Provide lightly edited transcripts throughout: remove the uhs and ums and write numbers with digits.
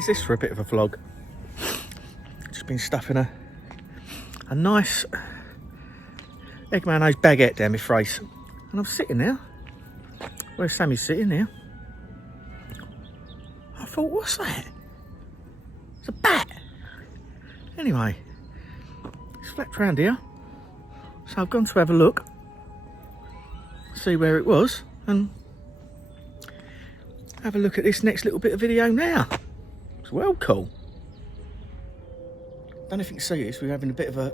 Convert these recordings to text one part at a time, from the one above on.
how's this for a bit of a vlog? Just been stuffing a nice egg mayonnaise baguette down my face. And I'm sitting there, where Sammie's sitting there. I thought, what's that? It's a bat. Anyway, it's flapped round here. So I've gone to have a look, see where it was, and have a look at this next little bit of video now. It's well cool. Don't know if you can see this. We're having a bit of a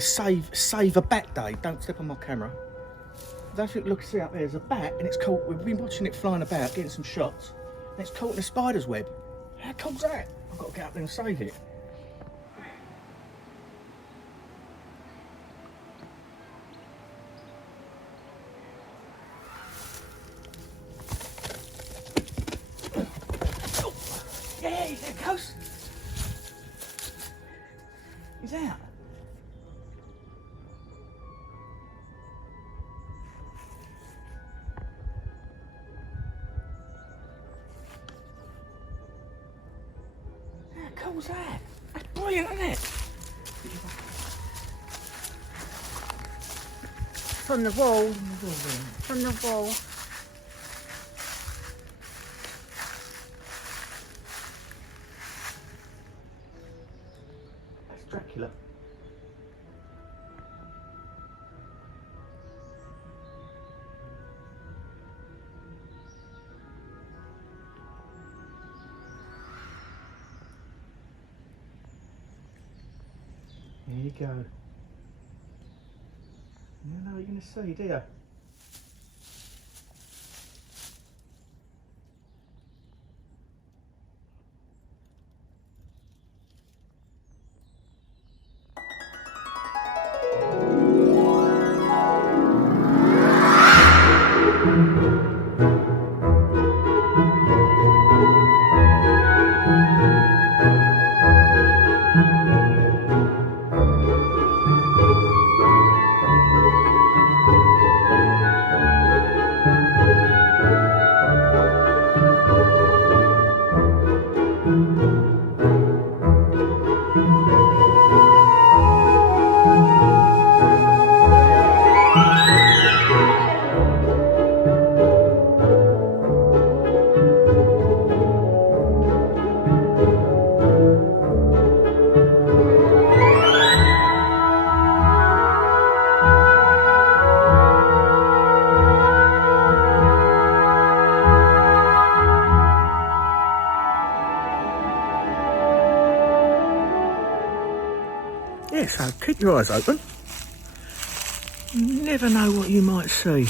save a bat day. Don't step on my camera. That's what look, see up there. There's a bat, and it's caught. We've been watching it flying about, getting some shots, and it's caught in a spider's web. How cool's that? I've got to get up there and save it. Yeah, there it goes. He's out. How cool's that? That's brilliant, isn't it? From the wall. From the wall. That's Dracula. There you go. You don't know what you're going to see, do you? Yeah, so keep your eyes open. You never know what you might see.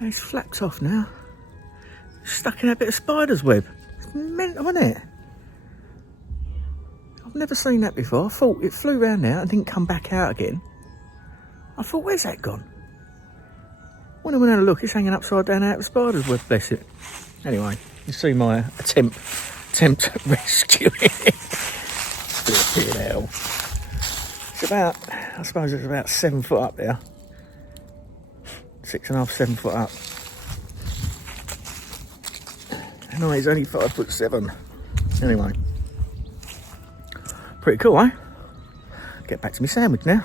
It's flapped off now. Stuck in a bit of spider's web. It's mental, isn't it? I've never seen that before. I thought it flew around there and didn't come back out again. I thought, where's that gone? When I went and had a look, it's hanging upside down out of spider's web, bless it. Anyway, you see my attempt at rescuing it. Flipping hell. It's about, I suppose it's about 7 foot up there. 6.5, 7 foot up. No, he's only 5'7". Anyway. Pretty cool, eh? Get back to my sandwich now.